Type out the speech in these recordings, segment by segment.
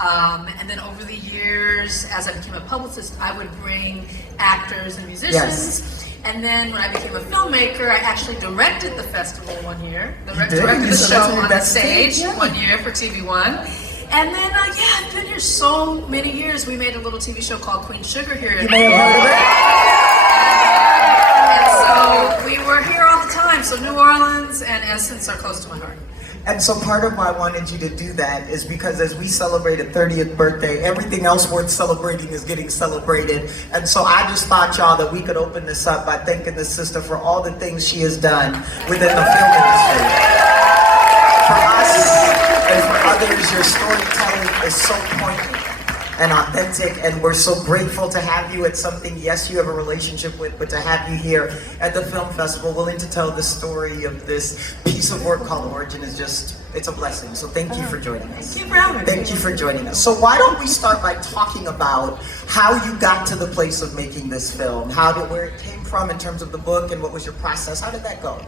And then over the years, as I became a publicist, I would bring actors and musicians. Yes. And then when I became a filmmaker, I actually directed the festival one year. did? Directed You the show selected on the that stage stage? Yeah. 1 year for TV One. And then, I've been here so many years. We made a little TV show called Queen Sugar here. You may have heard of it. And so we were here all the time. So New Orleans and Essence are close to my heart. And so part of why I wanted you to do that is because as we celebrate a 30th birthday, everything else worth celebrating is getting celebrated. And so I just thought, y'all, that we could open this up by thanking this sister for all the things she has done within the film industry. For us and for others, your storytelling is so poignant and authentic, and we're so grateful to have you at something, yes, you have a relationship with, but to have you here at the film festival willing to tell the story of this piece of work called Origin is just, it's a blessing. So thank you for joining us. Thank you for having me. Thank you for joining us. So why don't we start by talking about how you got to the place of making this film, where it came from in terms of the book, and what was your process? How did that go?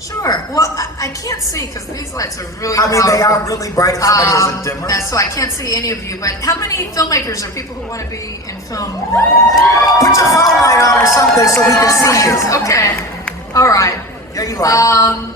Sure. Well, I can't see because these lights are really They are really bright if somebody has a dimmer. So I can't see any of you, but how many filmmakers or people who want to be in film? Put your phone light on or something so we can see you. Okay. All right. There you are.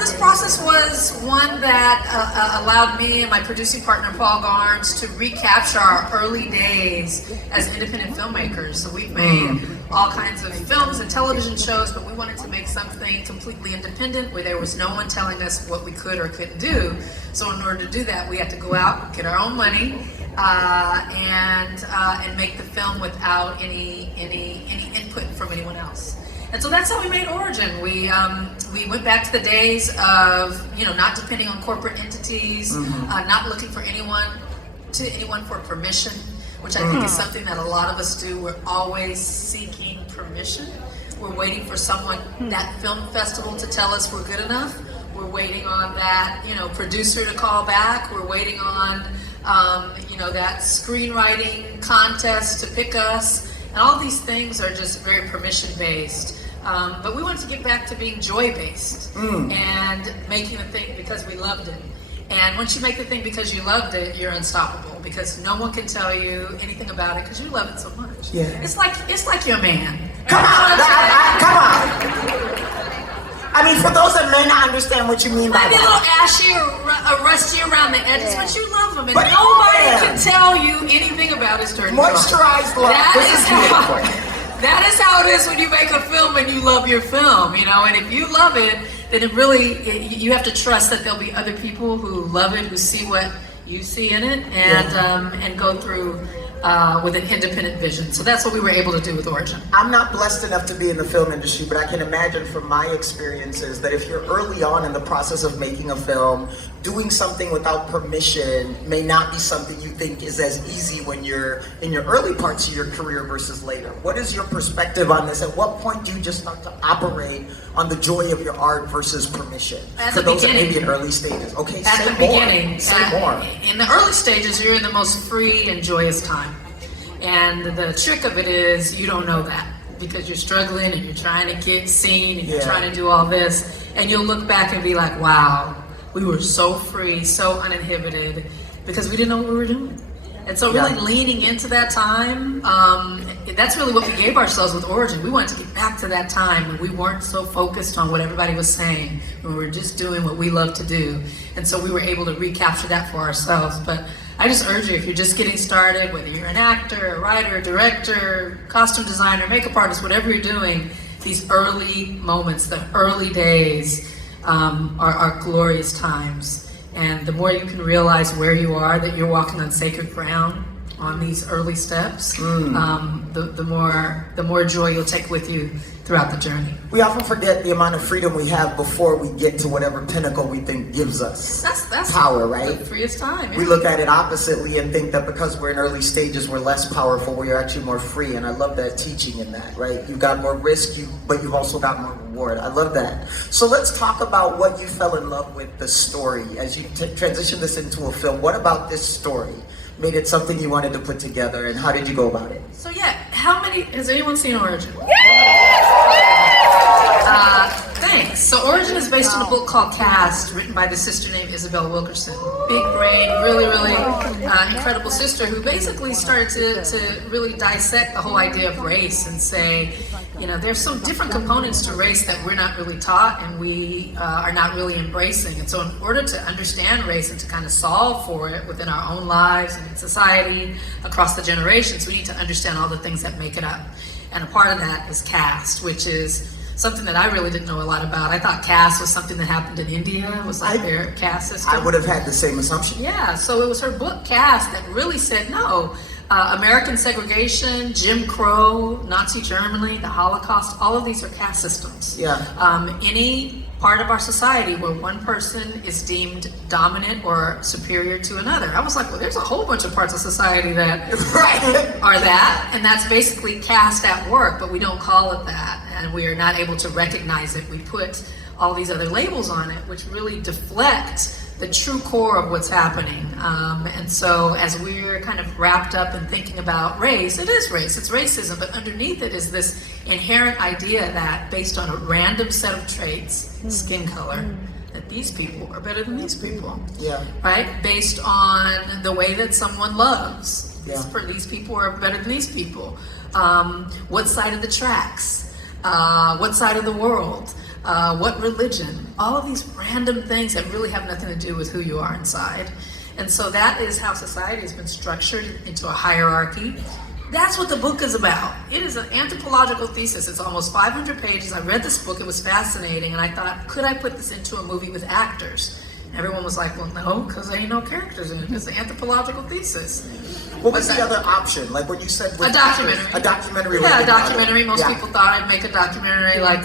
This process was one that allowed me and my producing partner, Paul Garnes, to recapture our early days as independent filmmakers. So we've made all kinds of films and television shows, but we wanted to make something completely independent where there was no one telling us what we could or couldn't do. So in order to do that, we had to go out, get our own money, and make the film without any input from anyone else. And so that's how we made Origin. We went back to the days of not depending on corporate entities, not looking for anyone for permission, which I think is something that a lot of us do. We're always seeking permission. We're waiting for someone, that film festival, to tell us we're good enough. We're waiting on that producer to call back. We're waiting on that screenwriting contest to pick us. And all these things are just very permission-based. But we wanted to get back to being joy-based and making the thing because we loved it. And once you make the thing because you loved it, you're unstoppable because no one can tell you anything about it because you love it so much. Yeah. It's like your man. Come on! Come on! I mean, for those that may not understand what you mean by Might be a that. little ashy or rusty around the edges, but you love them. And But nobody can tell you anything about his turn. Moisturized love. That is how it is when you make a film and you love your film, and if you love it, then you have to trust that there'll be other people who love it, who see what you see in it, and go through with an independent vision. So that's what we were able to do with Origin. I'm not blessed enough to be in the film industry, but I can imagine from my experiences that if you're early on in the process of making a film, doing something without permission may not be something you think is as easy when you're in your early parts of your career versus later. What is your perspective on this? At what point do you just start to operate on the joy of your art versus permission? For those that may be in early stages. Okay, At the beginning. Say more. In the early stages, you're in the most free and joyous time. And the trick of it is you don't know that because you're struggling and you're trying to get seen and you're trying to do all this. And you'll look back and be like, wow, we were so free, so uninhibited because we didn't know what we were doing. And so really leaning into that time, that's really what we gave ourselves with Origin. We wanted to get back to that time when we weren't so focused on what everybody was saying, when we were just doing what we love to do. And so we were able to recapture that for ourselves. But I just urge you, if you're just getting started, whether you're an actor, a writer, director, costume designer, makeup artist, whatever you're doing, these early moments, the early days are glorious times. And the more you can realize where you are, that you're walking on sacred ground on these early steps, the more joy you'll take with you throughout the journey. We often forget the amount of freedom we have before we get to whatever pinnacle we think gives us That's power, right? The freest time. Yeah. We look at it oppositely and think that because we're in early stages, we're less powerful, we're actually more free. And I love that teaching in that, right? You've got more risk, but you've also got more reward. I love that. So let's talk about what you fell in love with, the story. As you transition this into a film, what about this story made it something you wanted to put together, and how did you go about it? So has anyone seen Origin? Thanks. So Origin is based on a book called Cast, written by the sister named Isabel Wilkerson. Big brain, really, really incredible sister who basically started to really dissect the whole idea of race and say, you know, there's some different components to race that we're not really taught and we are not really embracing. And so in order to understand race and to kind of solve for it within our own lives and in society, across the generations, we need to understand all the things that make it up. And a part of that is caste, which is something that I really didn't know a lot about. I thought caste was something that happened in India. It was like their caste system. I would have had the same assumption. Yeah, so it was her book, Caste, that really said, no, American segregation, Jim Crow, Nazi Germany, the Holocaust, all of these are caste systems. Yeah. Any part of our society where one person is deemed dominant or superior to another. I was like, well, there's a whole bunch of parts of society that are that, and that's basically caste at work, but we don't call it that, and we are not able to recognize it. We put all these other labels on it, which really deflect the true core of what's happening. And so as we're kind of wrapped up in thinking about race, it is race, it's racism, but underneath it is this inherent idea that based on a random set of traits, skin color, that these people are better than these people. Yeah. Right? Based on the way that someone loves. Yeah. These people are better than these people. What side of the tracks? What side of the world? What religion? All of these random things that really have nothing to do with who you are inside. And so that is how society has been structured into a hierarchy. That's what the book is about. It is an anthropological thesis. It's almost 500 pages. I read this book, it was fascinating, and I thought, could I put this into a movie with actors? And everyone was like, well, no, because there ain't no characters in it. It's an anthropological thesis. What was the other option? Like when you said a documentary. A documentary. Yeah, a documentary. Most people thought I'd make a documentary like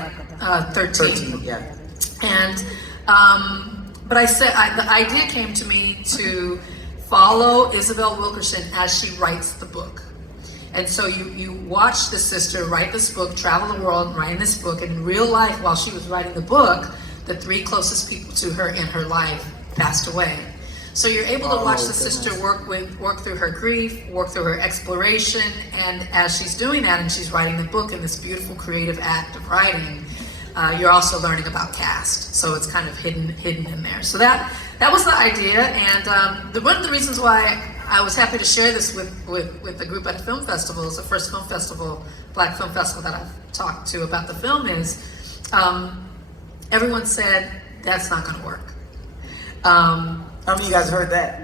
13. Yeah. And but I said the idea came to me to follow Isabel Wilkerson as she writes the book. And so you watch the sister write this book, travel the world, writing this book. And in real life, while she was writing the book, the 3 closest people to her in her life passed away. So you're able to watch the sister work through her grief, work through her exploration, and as she's doing that and she's writing the book in this beautiful creative act of writing, you're also learning about caste. So it's kind of hidden in there. So that was the idea, and one of the reasons why I was happy to share this with the group at the film festival, is the first film festival, Black Film Festival, that I've talked to about the film, is everyone said, that's not going to work. How many of you guys heard that?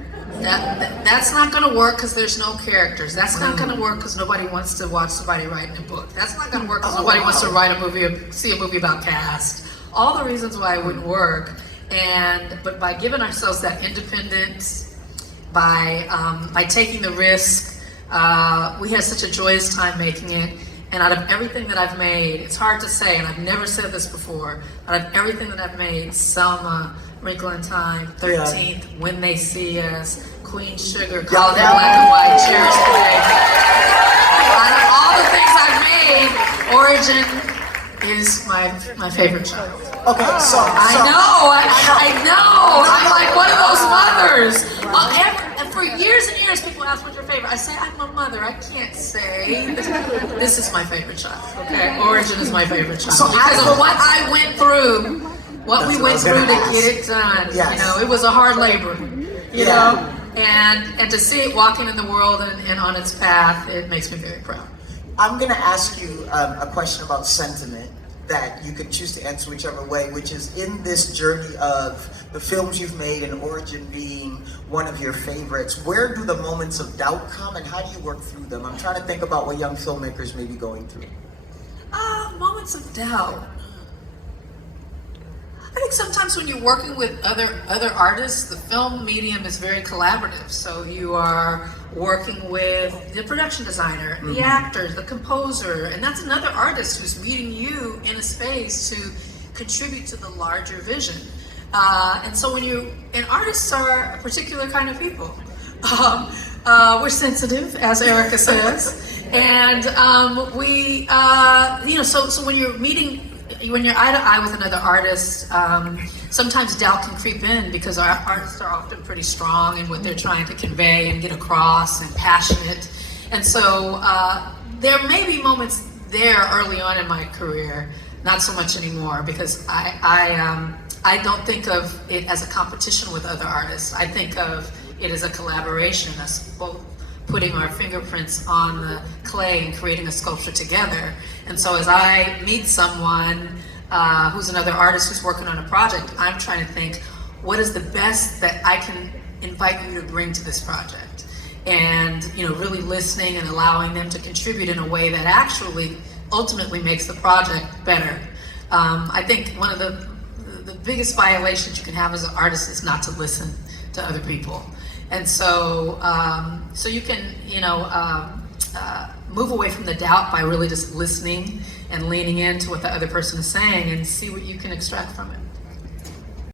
That's not going to work because there's no characters. That's not going to work because nobody wants to watch somebody writing a book. That's not going to work because nobody wants to write a movie, see a movie about caste. All the reasons why it wouldn't work. But by giving ourselves that independence, by taking the risk, we had such a joyous time making it. And out of everything that I've made, it's hard to say, and I've never said this before, out of everything that I've made, Selma, Wrinkle in Time, 13th, When They See Us, Queen Sugar, Call That Black and White, Cherish the Day. Out of all the things I've made, Origin is my favorite child. Okay, so I know. I'm like one of those mothers. And for years and years, people ask, what's your favorite? I say, I'm a mother. I can't say. This is my favorite child, okay? Origin is my favorite child. So because of what I went through, what we went through to get it done. Yes. You know, it was a hard labor, you know? And to see it walking in the world and on its path, it makes me very proud. I'm going to ask you a question about sentiment that you can choose to answer whichever way, which is, in this journey of the films you've made and Origin being one of your favorites, where do the moments of doubt come and how do you work through them? I'm trying to think about what young filmmakers may be going through. Moments of doubt. I think sometimes when you're working with other artists, the film medium is very collaborative. So you are working with the production designer, the actors, the composer, and that's another artist who's meeting you in a space to contribute to the larger vision. And so and artists are a particular kind of people. We're sensitive, as Erica says, and so when you're eye to eye with another artist, sometimes doubt can creep in because our artists are often pretty strong in what they're trying to convey and get across and passionate. And so there may be moments there early on in my career, not so much anymore, because I don't think of it as a competition with other artists. I think of it is a collaboration, us both putting our fingerprints on the clay and creating a sculpture together. And so as I meet someone who's another artist who's working on a project, I'm trying to think, what is the best that I can invite you to bring to this project? And really listening and allowing them to contribute in a way that actually ultimately makes the project better. I think one of the biggest violations you can have as an artist is not to listen to other people. And so you can move away from the doubt by really just listening and leaning into what the other person is saying and see what you can extract from it.